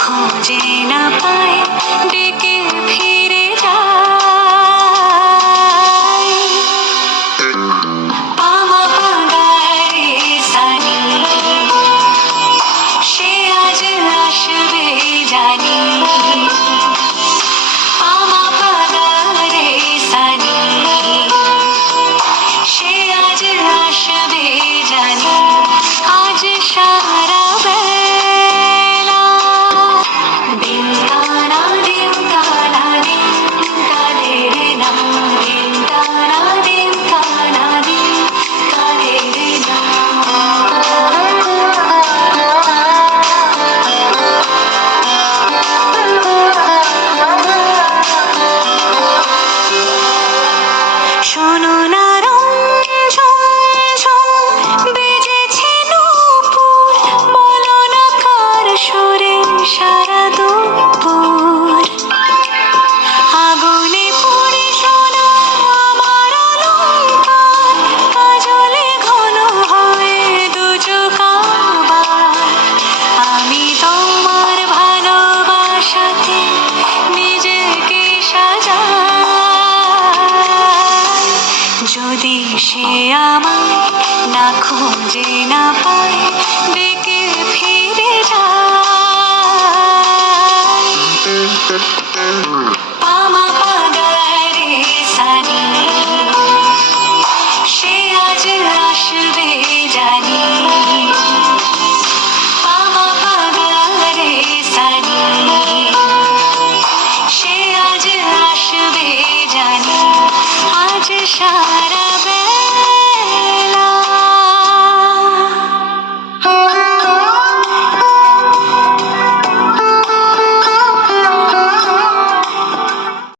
খুঁজে না পায় ডেকে ফিরে যায়। পামা পাগারে সানি, সে আজ আসবে জানি। পামা পাগারে সানি, সে আজ আসবে জানি। আজ সারা বেলা দিন তারা দিন তারা দিন কাঁদে রে না, দিন তারা দিন তারা দিন কাঁদে রে না। শোনো না রঞ্জন বেজেছে নূপুর, বলো না কার সুরে সারা দুপুর। আগুনে পড়ে সোনা আমার অলংকার, কাজলে ঘন হয়ে দু চোখ আবার। আমি তোমার ভালোবাসাতে নিজেকে সাজাই। যদি সে আমায় না খুঁজে না পায় ডেকে ফিরে যায়। পামা পাগারে সানি, সে আজ আসবে জানি। পামা পাগারে সানি, সে আজ আসবে জানি। আজ সারা